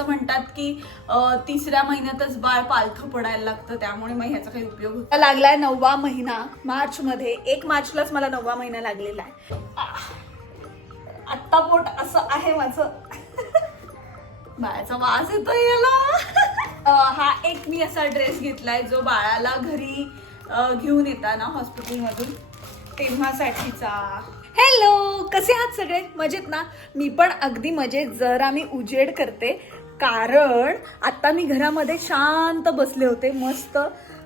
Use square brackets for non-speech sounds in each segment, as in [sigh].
असं म्हणतात की तिसऱ्या महिन्यातच बाळ पालथं पडायला लागतं त्यामुळे मग ह्याचा काही उपयोग होत लागलाय नववा महिना मार्च मध्ये एक मार्चलाच मला नववा महिना लागलेला आहे. आत्ता पोट असं आहे माझं. बाळाचा वास येतोय याला. हा एक मी असा ड्रेस घेतलाय जो बाळाला घरी घेऊन येताना हॉस्पिटलमधून तेव्हासाठीचा. हॅलो कसे आहात सगळे? मजेत ना? मी पण अगदी मजेत. जरा मी उजेड करते. कारण आता मी घरामध्ये शांत बसले होते मस्त.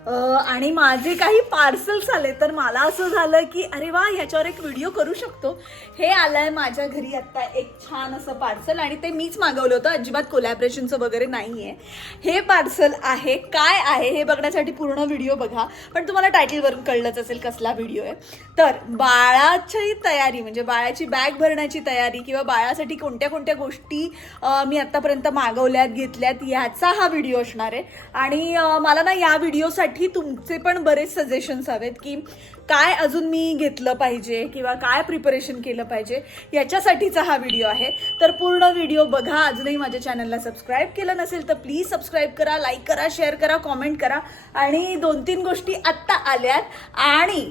आणि माझे काही पार्सल्स आले तर मला असं झालं की अरे वा ह्याच्यावर एक व्हिडिओ करू शकतो. हे आलंय माझ्या घरी आत्ता एक छान असं पार्सल आणि ते मीच मागवलं होतं. अजिबात कोलॅबरेशनचं वगैरे नाही आहे हे पार्सल आहे काय आहे हे बघण्यासाठी पूर्ण व्हिडिओ बघा. पण तुम्हाला टायटलवरून कळलंच असेल कसला व्हिडिओ आहे. तर बाळाची तयारी म्हणजे बाळाची बॅग भरण्याची तयारी किंवा बाळासाठी कोणत्या कोणत्या गोष्टी मी आतापर्यंत मागवल्यात घेतल्यात याचा हा व्हिडिओ असणार आहे. आणि मला ना या व्हिडिओसाठी तुमचे पण बरेच सजेशन्स हवेत की काय अजून मी घेतलं पाहिजे किंवा काय प्रिपरेशन केलं पाहिजे याच्यासाठीचा हा व्हिडिओ आहे. तर पूर्ण व्हिडिओ बघा. अजूनही माझ्या चॅनलला सबस्क्राईब केलं नसेल तर प्लीज सबस्क्राईब करा लाईक करा शेअर करा कॉमेंट करा. आणि दोन तीन गोष्टी आत्ता आल्यात. आणि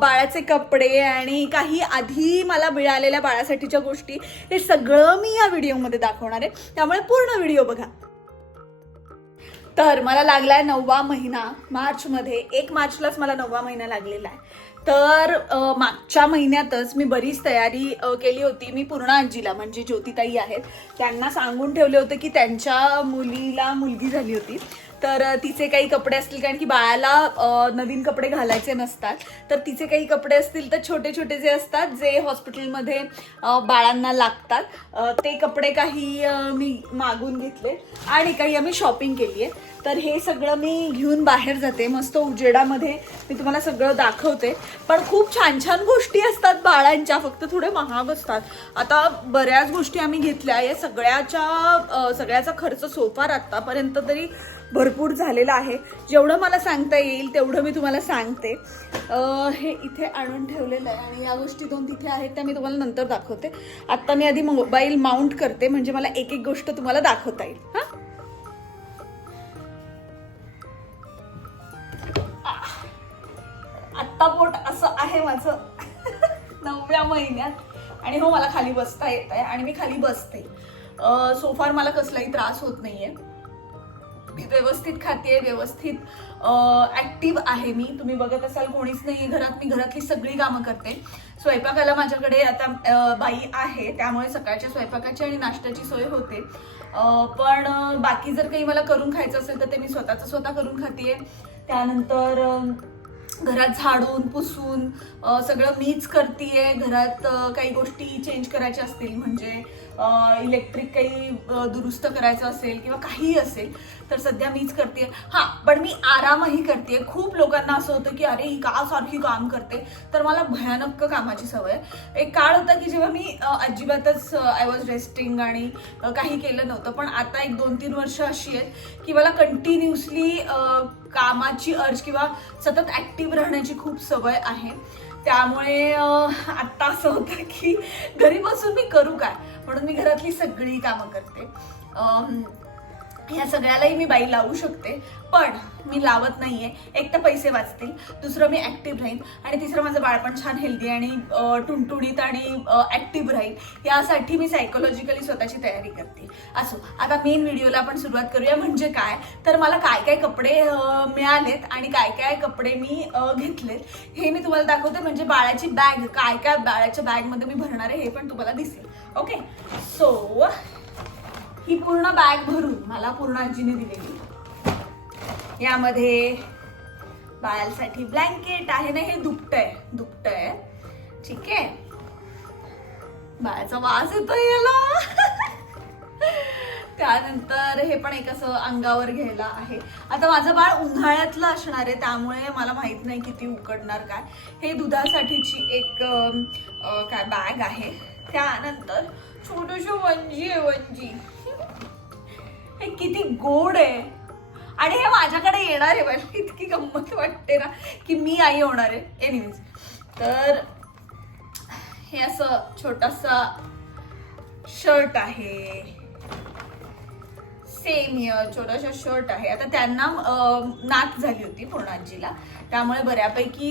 बाळाचे कपडे आणि काही आधी मला मिळालेल्या बाळासाठीच्या गोष्टी हे सगळं मी या व्हिडिओमध्ये दाखवणार आहे. त्यामुळे पूर्ण व्हिडिओ बघा. तर मला लागलाय नववा महिना मार्चमध्ये. एक मार्चलाच मला नववा महिना लागलेला आहे. तर मागच्या महिन्यातच मी बरीच तयारी केली होती. मी पूर्ण आजीला म्हणजे ज्योतिताई आहेत त्यांना सांगून ठेवले होते की त्यांच्या मुलीला मुलगी झाली होती. तर तिचे काही कपडे असतील कारण की बाळाला नवीन कपडे घालायचे नसतात. तर तिचे काही कपडे असतील तर छोटे छोटे जे असतात जे हॉस्पिटलमध्ये बाळांना लागतात ते कपडे काही मी मागून घेतले आणि काही आम्ही शॉपिंग केली आहे. तर हे सगळं मी घेऊन बाहेर जाते. मस्त उजेडामध्ये मी तुम्हाला सगळं दाखवते. पण खूप छान छान गोष्टी असतात बाळांच्या. फक्त थोडे महाग असतात. आता बऱ्याच गोष्टी आम्ही घेतल्या या सगळ्याच्या सगळ्याचा खर्च सोफार आत्तापर्यंत तरी भरपूर झालेलं आहे. जेवढं मला सांगता येईल तेवढं मी तुम्हाला सांगते. हे इथे आणून ठेवलेलं आहे आणि या गोष्टी दोन तिथे आहेत त्या मी तुम्हाला नंतर दाखवते. आत्ता मी आधी मोबाईल माउंट करते म्हणजे मला एक एक गोष्ट तुम्हाला दाखवता येईल. हां? आत्ता पोट असं आहे माझं. [laughs] नवव्या महिन्यात. आणि हो मला खाली बसता येत आहे आणि मी खाली बसते. सोफार मला कसलाही त्रास होत नाहीये. आहे व्यवस्थित खाते व्यवस्थित ॲक्टिव्ह आहे मी. तुम्ही बघत असाल कोणीच नाही घरात. मी घरातली सगळी कामं करते. स्वयंपाकाला माझ्याकडे आता बाई आहे. त्यामुळे सकाळच्या स्वयंपाकाची आणि नाश्त्याची सोय होते. पण बाकी जर काही मला करून खायचं असेल तर ते मी स्वतःचं स्वतः करून खाते त्यानंतर घरात झाडून पुसून सगळं मीच करते घरात काही गोष्टी चेंज करायच्या असतील म्हणजे इलेक्ट्रिक काही दुरुस्त करायचं असेल किंवा काहीही असेल तर सध्या मीच करते हां पण मी आरामही करते खूप लोकांना असं होतं की अरे ही का सारखी काम करते? तर मला भयानक कामाची सवय आहे. एक काळ होता की जेव्हा मी अजिबातच आय वॉज रेस्टिंग आणि काही केलं नव्हतं. पण आता एक दोन तीन वर्ष अशी आहेत की मला कंटिन्युअसली कामाची अर्ज किंवा सतत ऍक्टिव्ह राहण्याची खूप सवय आहे. त्यामुळे आत्ता असं होतं की घरी बसून मी करू काय? म्हणून मी घरातली सगळी कामं करते. ह्या सगळ्यालाही मी बाई लावू शकते पण मी लावत नाहीये. एक तर पैसे वाचतील दुसरं मी ऍक्टिव्ह राहीन आणि तिसरं माझं बाळपण छान हेल्दी आणि टुणटुणीत आणि ऍक्टिव्ह राहील यासाठी मी सायकोलॉजिकली स्वतःची तयारी करते. असो आता मेन व्हिडिओला आपण सुरुवात करूया म्हणजे काय? तर मला काय काय कपडे मिळालेत आणि काय काय कपडे मी घेतलेत हे मी तुम्हाला दाखवते. म्हणजे बाळाची बॅग काय काय बाळाच्या बॅगमध्ये मी भरणार आहे हे पण तुम्हाला दिसेल. ओके सो ही पूर्ण बॅग भरून मला पूर्ण आजीने दिलेली. यामध्ये बाळासाठी ब्लँकेट आहे ना हे दुपट आहे दुपट आहे. ठीक आहे? बाळाचा वास येतो याला. त्यानंतर हे पण एक असं अंगावर घ्यायला आहे. आता माझं बाळ उन्हाळ्यातलं असणार आहे त्यामुळे मला माहीत नाही किती उकडणार काय. हे दुधासाठीची एक काय बॅग आहे. त्यानंतर छोटीशी वंजी आहे वंजी. हे किती गोड आहे. आणि हे माझ्याकडे येणार आहे मला इतकी गंमत वाटते ना की मी आई होणार आहे. एनिवेज तर हे असं छोटासा शर्ट आहे. सेम छोटासा शर्ट आहे. आता त्यांना नात झाली होती पूर्णाजीला. त्यामुळे बऱ्यापैकी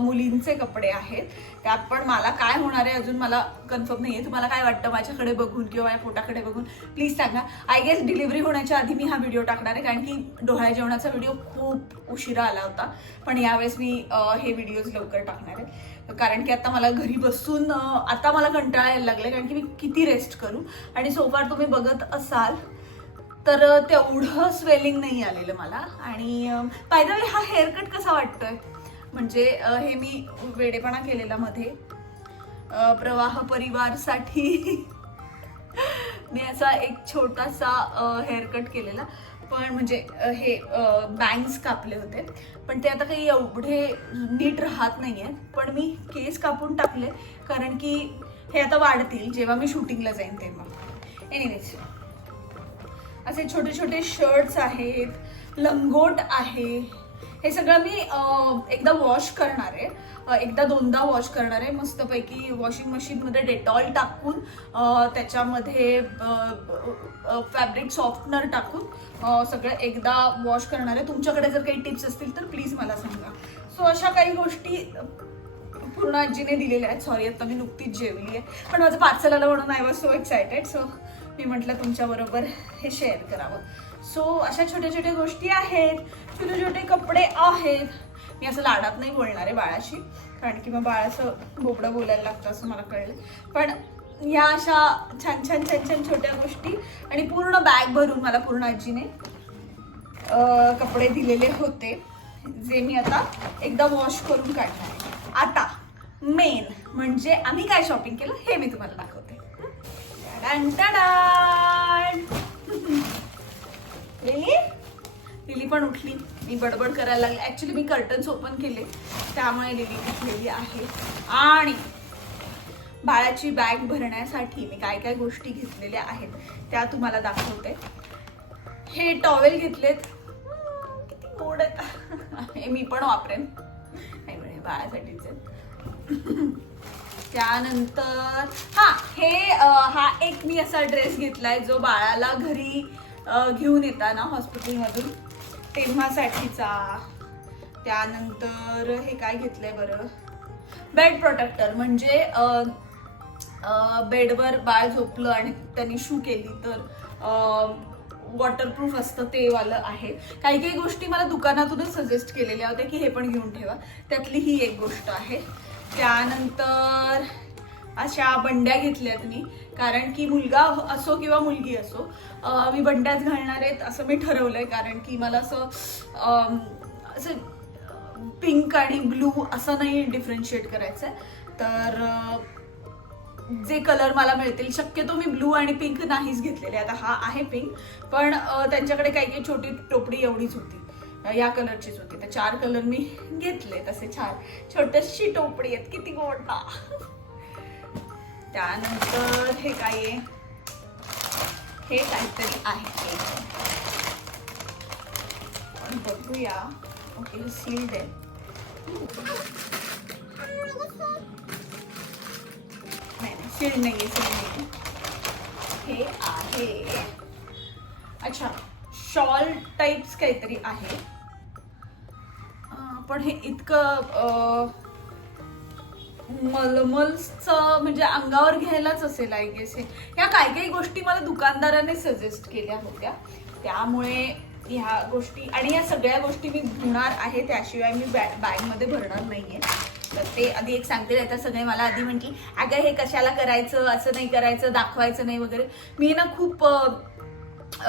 मुलींचे कपडे आहेत. त्यात पण मला काय होणार आहे अजून मला कन्फर्म नाही आहे तुम्हाला काय वाटतं माझ्याकडे बघून किंवा माझ्या पोटाकडे बघून? प्लीज सांगा. आय गेस डिलिव्हरी होण्याच्या आधी मी हा व्हिडिओ टाकणार आहे. कारण की डोळ्या जेवणाचा व्हिडिओ खूप उशिरा आला होता. पण यावेळेस मी हे व्हिडिओज लवकर टाकणार आहे. कारण की आता मला घरी बसून आता मला कंटाळा यायला लागले कारण की मी किती रेस्ट करू? आणि सोफार तुम्ही बघत असाल तर तेवढं स्वेलिंग नाही आलेलं मला. आणि पाय द वे हा हेअरकट कसा वाटतोय? म्हणजे हे मी वेडेपणा केलेला मध्ये. प्रवाह परिवारसाठी [laughs] मी असा एक छोटासा हेअरकट केलेला. पण म्हणजे हे बँग्स कापले होते. पण ते आता काही एवढे नीट राहत नाही आहेत पण मी केस कापून टाकले. कारण की हे आता वाढतील जेव्हा मी शूटिंगला जाईन तेव्हा. एनिवेज असे छोटे छोटे शर्ट्स आहेत लंगोट आहे. हे सगळं मी एकदा वॉश करणार आहे. एकदा दोनदा वॉश करणार आहे. मस्तपैकी वॉशिंग मशीनमध्ये डेटॉल टाकून त्याच्यामध्ये फॅब्रिक सॉफ्टनर टाकून सगळं एकदा वॉश करणार आहे. तुमच्याकडे जर काही टिप्स असतील तर प्लीज मला सांगा. सो अशा काही गोष्टी पूर्ण आजीने दिलेल्या आहेत. सॉरी आता मी नुकतीच जेवली आहे पण माझं पार्सल आलं म्हणून I was so excited so मी म्हटलं तुमच्याबरोबर हे शेअर करावं. सो अशा छोट्या छोट्या गोष्टी आहेत. छोटे छोटे कपडे आहेत. मी असं लाडात नाही बोलणार आहे बाळाशी कारण की मग बाळाचं बोबडं बोलायला लागतं असं मला कळलं. पण या अशा छान छान छान छान छोट्या गोष्टी आणि पूर्ण बॅग भरून मला पूर्ण आजीने कपडे दिलेले होते जे मी आता एकदा वॉश करून काढणार आहे. आता मेन म्हणजे आम्ही काय शॉपिंग केलं हे मी तुम्हाला दाखवते. लिली [laughs] लिली पण उठली. मी बडबड करायला लागले. ऍक्च्युली मी कर्टन्स ओपन केले. त्यामुळे लिली उठलेली आहे. आणि बाळाची बॅग भरण्यासाठी मी काय काय गोष्टी घेतलेल्या आहेत त्या तुम्हाला दाखवते. हे टॉवेल घेतलेत. किती गोड आहेत [laughs] हे मी पण वापरेन. नाही बाळासाठीच. [laughs] त्यानंतर हा हे हा एक मी असा ड्रेस घेतलाय जो बाळाला घरी घेऊन येताना हॉस्पिटलमधून तेव्हासाठीचा. त्यानंतर हे काय घेतलंय बरं? बेड प्रोटेक्टर म्हणजे बेडवर बाळ झोपलं आणि त्यांनी शू केली तर वॉटरप्रूफ असतं ते वालं आहे. काही काही गोष्टी मला दुकानातूनच सजेस्ट केलेल्या होत्या की हे पण घेऊन ठेवा. त्यातली ही एक गोष्ट आहे. त्यानंतर अशा बंड्या घेतल्यात मी. कारण की मुलगा असो किंवा मुलगी असो मी बंड्याच घालणार आहेत असं मी ठरवलं आहे कारण की मला असं असं पिंक आणि ब्लू असं नाही डिफरन्शिएट करायचं आहे तर जे कलर मला मिळतील. शक्यतो मी ब्लू आणि पिंक नाहीच घेतलेले. आता हा आहे पिंक पण त्यांच्याकडे काही काही छोटी टोपडी एवढीच होती. या कलरचीच होती. तर चार कलर मी घेतले. तसे छान छोटीशी टोपडी आहेत. किती गोड ना त्यानंतर हे काय आहे? हे काहीतरी आहे. पण बघूया. ओके सील्ड आहे. नाही नाही आहे नाही हे आहे. अच्छा शॉल टाईप्स काहीतरी आहे. पण हे इतकं अं, मलमलचं म्हणजे अंगावर घ्यायलाच असेल आय गेस हे. ह्या काही काही गोष्टी मला दुकानदाराने सजेस्ट केल्या होत्या. त्यामुळे ह्या गोष्टी आणि या सगळ्या गोष्टी मी धुणार आहे त्याशिवाय मी बॅ बॅगमध्ये भरणार नाहीये. तर ते आधी एक सांगते आता सगळे मला आधी म्हटली अगं हे कशाला करायचं असं नाही करायचं दाखवायचं नाही वगैरे. मी ना खूप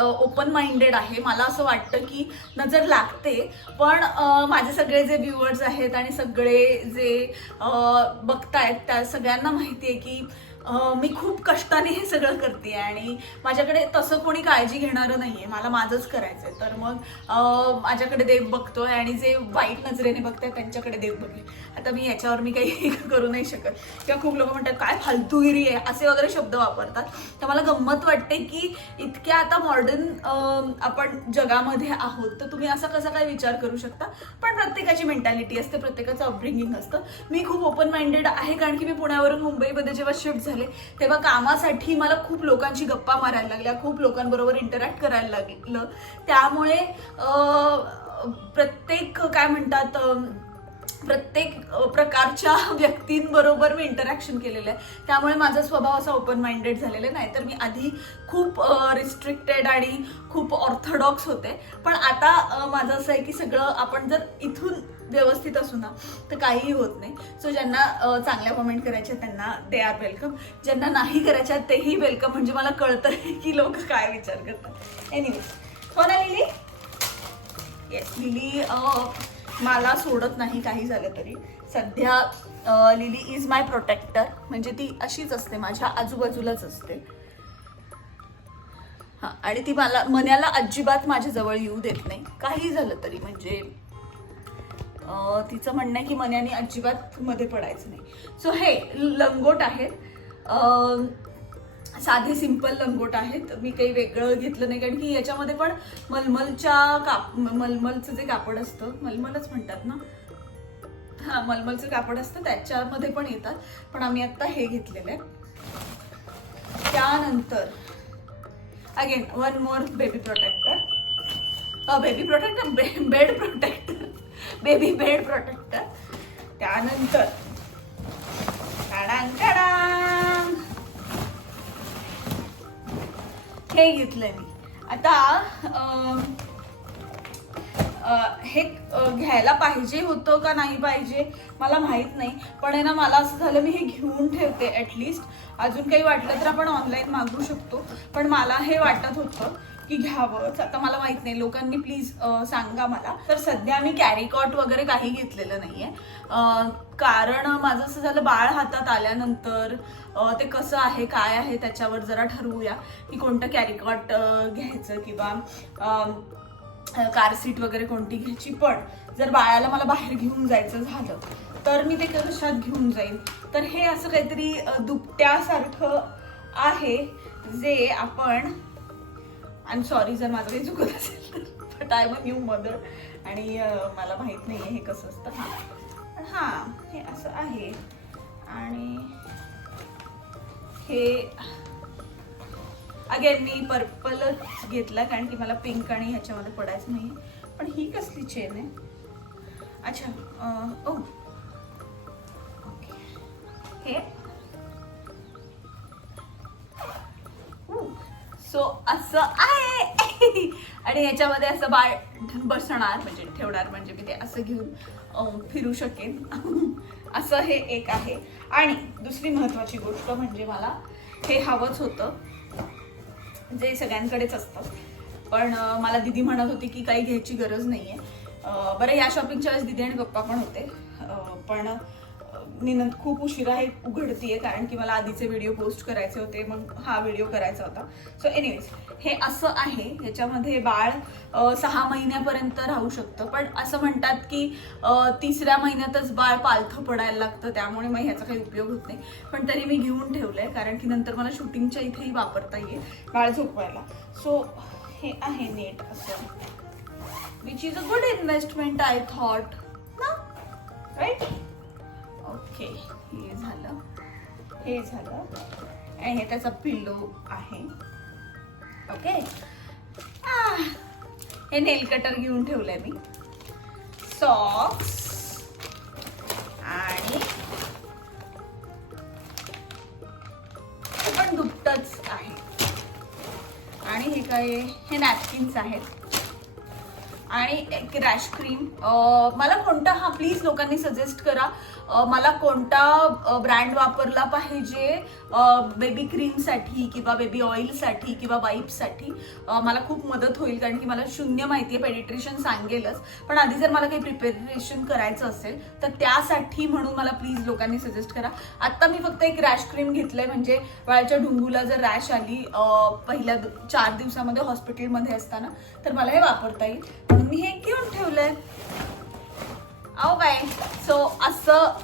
ओपन माइंडेड आहे. मला असं वाटतं की नजर लागते पण माझे सगळे जे व्ह्युअर्स आहेत आणि सगळे जे बघतायत त्या सगळ्यांना माहिती आहे की मी खूप कष्टाने हे सगळं करते आणि माझ्याकडे तसं कोणी काळजी घेणारं नाही आहे मला माझंच करायचं आहे तर मग माझ्याकडे देव बघतोय आणि जे वाईट नजरेने बघताय त्यांच्याकडे देव बघेल. आता मी याच्यावर मी काही करू नाही शकत. किंवा खूप लोक म्हणतात काय फालतूगिरी आहे? असे वगैरे शब्द वापरतात. तर मला गंमत वाटते की इतक्या आता मॉडर्न आपण जगामध्ये आहोत तर तुम्ही असा कसा काय विचार करू शकता? पण प्रत्येकाची मेंटॅलिटी असते प्रत्येकाचं अपब्रिंगिंग असतं. मी खूप ओपन माइंडेड आहे कारण की मी पुण्यावरून मुंबईमध्ये जेव्हा शिफ्ट झाले झाले. तेव्हा कामासाठी मला खूप लोकांची गप्पा मारायला लागल्या खूप लोकांबरोबर इंटरॅक्ट करायला लागलं. त्यामुळे प्रत्येक काय म्हणतात प्रत्येक प्रकारच्या [laughs] व्यक्तींबरोबर मी इंटरॅक्शन केलेलं आहे. त्यामुळे माझा स्वभाव असा ओपन माइंडेड झालेला आहे. नाहीतर मी आधी खूप रिस्ट्रिक्टेड आणि खूप ऑर्थोडॉक्स होते. पण आता माझं असं आहे की सगळं आपण जर इथून व्यवस्थित असू ना तर काहीही होत नाही. सो ज्यांना चांगल्या कमेंट करायच्या त्यांना दे आर वेलकम ज्यांना नाही करायच्या तेही वेलकम म्हणजे मला कळतं की लोक काय विचार करतात. एनिवे हो ना लिली येस लिली मला सोडत नाही काही झालं तरी. सध्या लिली इज माय प्रोटेक्टर म्हणजे ती अशीच असते माझ्या आजूबाजूलाच असते. हा आणि ती मला मनाला अजिबात माझ्याजवळ येऊ देत नाही. काही झालं तरी म्हणजे तिचं म्हणणं आहे की मन्याने अजिबात मध्ये पडायचं नाही. सो हे लंगोट आहेत. साधे सिंपल लंगोट आहेत. मी काही वेगळं घेतलं नाही कारण की याच्यामध्ये पण मलमलच्या काप मलमलचं जे कापड असतं मलमलच म्हणतात ना? हा मलमलचं कापड असतं त्याच्यामध्ये पण येतात. पण आम्ही आत्ता हे घेतलेलं आहे. त्यानंतर again one more baby protector baby protector bed protector baby bed protector त्यानंतर हे घेतलंय मी. आता हे घ्यायला पाहिजे होतं का नाही पाहिजे मला माहीत नाही. पण आहे ना मला असं झालं मी हे घेऊन ठेवते ॲटलिस्ट अजून काही वाटलं तर आपण ऑनलाईन मागवू शकतो. पण मला हे वाटत होतं की घ्यावंच आता मला माहीत नाही. लोकांनी प्लीज सांगा मला. तर सध्या मी कॅरीकॉट वगैरे काही घेतलेलं नाहीये. कारण माझं असं झालं बाळ हातात आल्यानंतर ते कसं आहे काय आहे त्याच्यावर जरा ठरवूया. की कोणतं कॅरीकॉट घ्यायचं किंवा कार सीट वगैरे कोणती घ्यायची. पण जर बाळाला मला बाहेर घेऊन जायचं झालं तर मी ते कशात घेऊन जाईन? तर हे असं काहीतरी दुपट्यासारखं आहे जे आपण आय एम सॉरी जर माझं काही चुकत असेल तर. But I am a new mother आणि मला माहीत नाही आहे हे कसं असतं. हां. पण हां हे असं आहे. आणि हे अगेन मी पर्पलच घेतला कारण की मला पिंक आणि ह्याच्यामध्ये पडायचं नाही पण ही कसली चेन आहे? अच्छा ओ. ओके. हे सो असं आहे. आणि याच्यामध्ये असं बाळ बसणार म्हणजे ठेवणार म्हणजे मी ते असं घेऊन फिरू शकेन. असं हे एक आहे. आणि दुसरी महत्वाची गोष्ट म्हणजे मला हे हवंच होतं. जे सगळ्यांकडेच असतं. पण मला दिदी म्हणत होती की काही घ्यायची गरज नाहीये. आहे बरं या शॉपिंगच्या वेळेस दिदी आणि पप्पा पण होते. पण अं, मी नंतर खूप उशिरा हे उघडतीये कारण की मला आधीचे व्हिडिओ पोस्ट करायचे होते मग हा व्हिडिओ करायचा होता. सो एनिवेज हे असं आहे ह्याच्यामध्ये बाळ सहा महिन्यापर्यंत राहू शकतं पण असं म्हणतात की तिसऱ्या महिन्यातच बाळ पालथं पडायला लागतं त्यामुळे मग ह्याचा काही उपयोग होत नाही. पण तरी मी घेऊन आहे कारण की नंतर मला शूटिंगच्या इथेही वापरता येईल बाळ झोपवायला. सो हे आहे नेट असं. Which is a good investment I thought ना? राईट ओके हे झालं. हे झालं. आणि हे त्याचा पिल्लो आहे. ओके ah, हे नेल कटर घेऊन ठेवलंय मी. सॉक्स आणि हे पण दुपटच आहे. आणि हे काय हे नॅपकिन्स आहेत. आणि एक रॅश क्रीम मला कोणता हा प्लीज लोकांनी सजेस्ट करा. मला कोणता ब्रँड वापरला पाहिजे बेबी क्रीमसाठी किंवा बेबी ऑइलसाठी किंवा वाईपसाठी मला खूप मदत होईल कारण की मला शून्य माहिती आहे पेडिट्रेशन सांगेलच. पण आधी जर मला काही प्रिपेरेशन करायचं असेल तर त्यासाठी म्हणून मला प्लीज लोकांनी सजेस्ट करा. आत्ता मी फक्त एक रॅश क्रीम घेतलंय म्हणजे वाळ्याच्या ढुंगूला जर रॅश आली पहिल्या चार दिवसामध्ये हॉस्पिटलमध्ये असताना तर मला हे वापरता येईल. म्हणून मी हे घेऊन ठेवलंय. अहो काय? सो असं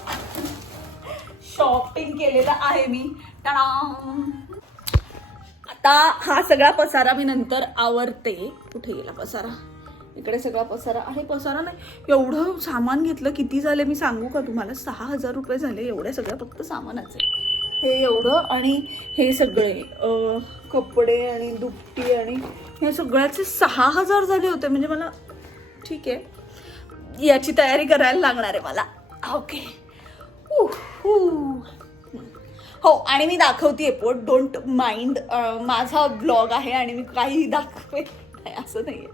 शॉपिंग केलेलं आहे मी. आता हा सगळा पसारा मी नंतर आवरते. कुठे गेला पसारा? इकडे सगळा पसारा. आहे पसारा नाही. एवढं सामान घेतलं किती झाले मी सांगू का तुम्हाला? सहा हजार रुपये झाले. एवढ्या सगळ्या फक्त सामानाचे. हे एवढं आणि हे सगळे कपडे आणि दुपटी आणि हे सगळ्याचे सहा हजार झाले होते. म्हणजे मला ठीक आहे. याची तयारी करायला लागणार आहे मला. ओके. हो. आणि मी दाखवते पोट. डोंट माइंड माझा ब्लॉग आहे आणि मी काहीही दाखवे नाही असं नाही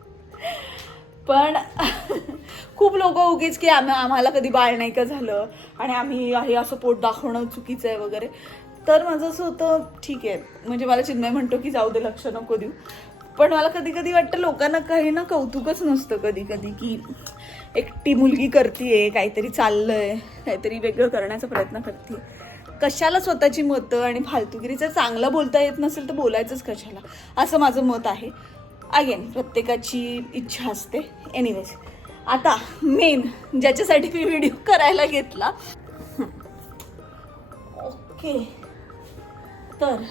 पण [laughs] खूप लोक उगीच की आम्ही आम्हाला कधी बाळ नाही का झालं? आणि आम्ही हे असं पोट दाखवणं चुकीचं आहे वगैरे. तर माझं असं होतं ठीक आहे. म्हणजे मला चिन्मय म्हणतो की जाऊ दे लक्ष नको देऊ. पण मला कधी कधी वाटतं लोकांना काही ना कौतुकच नसतं कधी कधी की एकटी मुलगी करतीये काहीतरी चाललंय काहीतरी वेगळं करण्याचा प्रयत्न करते कशाला स्वतःची मतं आणि फालतुगिरीचं चांगलं बोलता येत नसेल तर बोलायचंच कशाला? असं माझं मत आहे. अगेन प्रत्येकाची इच्छा असते. एनिवेज आता मेन ज्याच्यासाठी मी व्हिडिओ करायला घेतला. ओके तर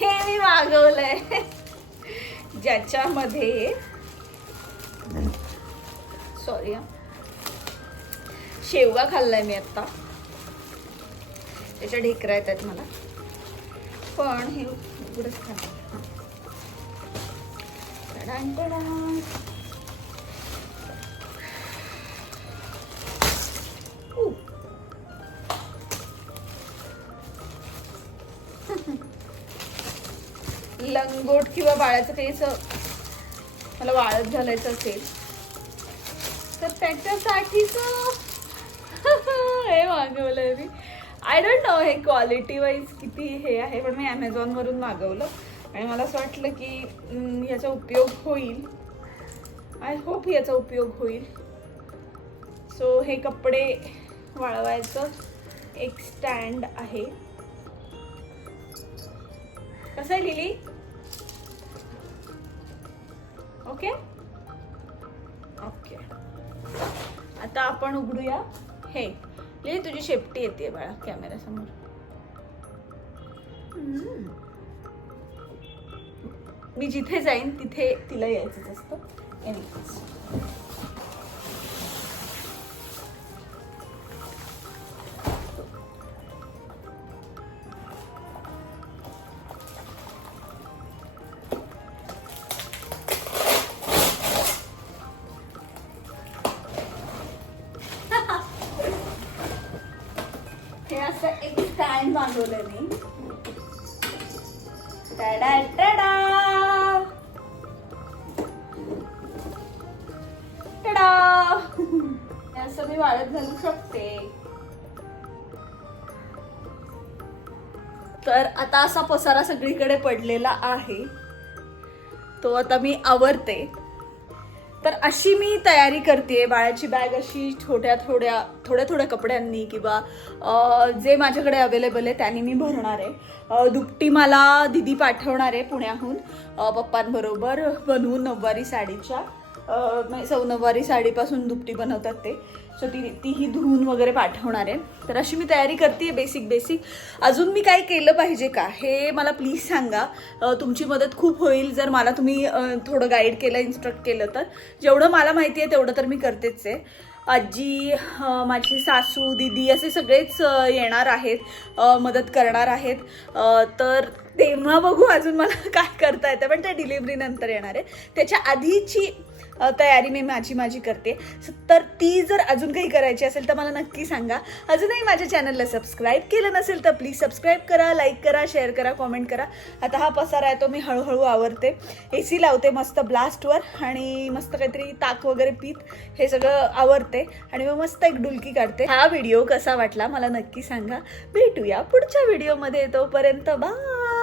हे मी मागवलंय. ज्याच्यामध्ये सॉरी शेवगा खाल्लाय मी आत्ता. त्याच्या ढेकरा येतात मला. पण हे उघडच खाल्लं [laughs] लंगोट किंवा बाळाचं काही असं मला वाळत घालायचं असेल. तर त्याच्यासाठीच [laughs] हे मागवलंय मी. आय डोंट नो हे क्वालिटी वाईज किती हे आहे पण मी ॲमेझॉनवरून मागवलं. आणि मला असं वाटलं की याचा उपयोग होईल. आय होप याचा उपयोग होईल. सो हे कपडे वाळवायचं एक स्टँड आहे. कसं आहे लिली? ओके? ओके. आता आपण उघडूया. हे लिली तुझी शेपटी येते बाळा कॅमेरा समोर. मी जिथे जाईन तिथे तिला यायचंच असतं. डिझाईन बांधवलं मी. Tada tada. टाडा. [laughs] असं मी वाळत घालू शकते. तर आता असा पसारा सगळीकडे पडलेला आहे. तो आता मी आवरते. तर अशी मी तयारी करते बाळाची बॅग अशी छोट्या थोड्या थोड्या थोड्या कपड्यांनी किंवा जे माझ्याकडे अवेलेबल आहे त्यांनी मी भरणार आहे. दुपटी मला दिदी पाठवणार आहे पुण्याहून. पप्पांबरोबर बनवून नऊवारी साडीच्या. सौनवारी म्हणजे साडीपासून दुपटी बनवतात ते. सो ती तीही धुवून वगैरे पाठवणार आहे. तर अशी मी तयारी करते बेसिक बेसिक अजून मी काय केलं पाहिजे का? हे मला प्लीज सांगा. तुमची मदत खूप होईल जर मला तुम्ही थोडं गाईड केलं इन्स्ट्रक्ट केलं तर. जेवढं मला माहिती आहे तेवढं तर मी करतेच आहे. आजी माझी सासू दिदी असे सगळेच येणार आहेत मदत करणार आहेत. तर तेव्हा बघू अजून मला [laughs] काय करता येतं. पण ते डिलिव्हरीनंतर येणार आहे. त्याच्या आधीची तयारी मी माझी माझी करते. तर ती जर अजून काही करायची असेल तर मला नक्की सांगा. अजूनही माझ्या चॅनलला सबस्क्राईब केलं नसेल तर प्लीज सबस्क्राईब करा लाईक करा शेअर करा कॉमेंट करा. आता हा पसारा आहे तो मी हळूहळू आवरते. ए सी लावते मस्त ब्लास्टवर आणि मस्त काहीतरी ताक वगैरे पीत हे सगळं आवरते आणि मग मस्त एक डुलकी काढते. हा व्हिडिओ कसा वाटला मला नक्की सांगा. भेटूया पुढच्या व्हिडिओमध्ये तोपर्यंत बाय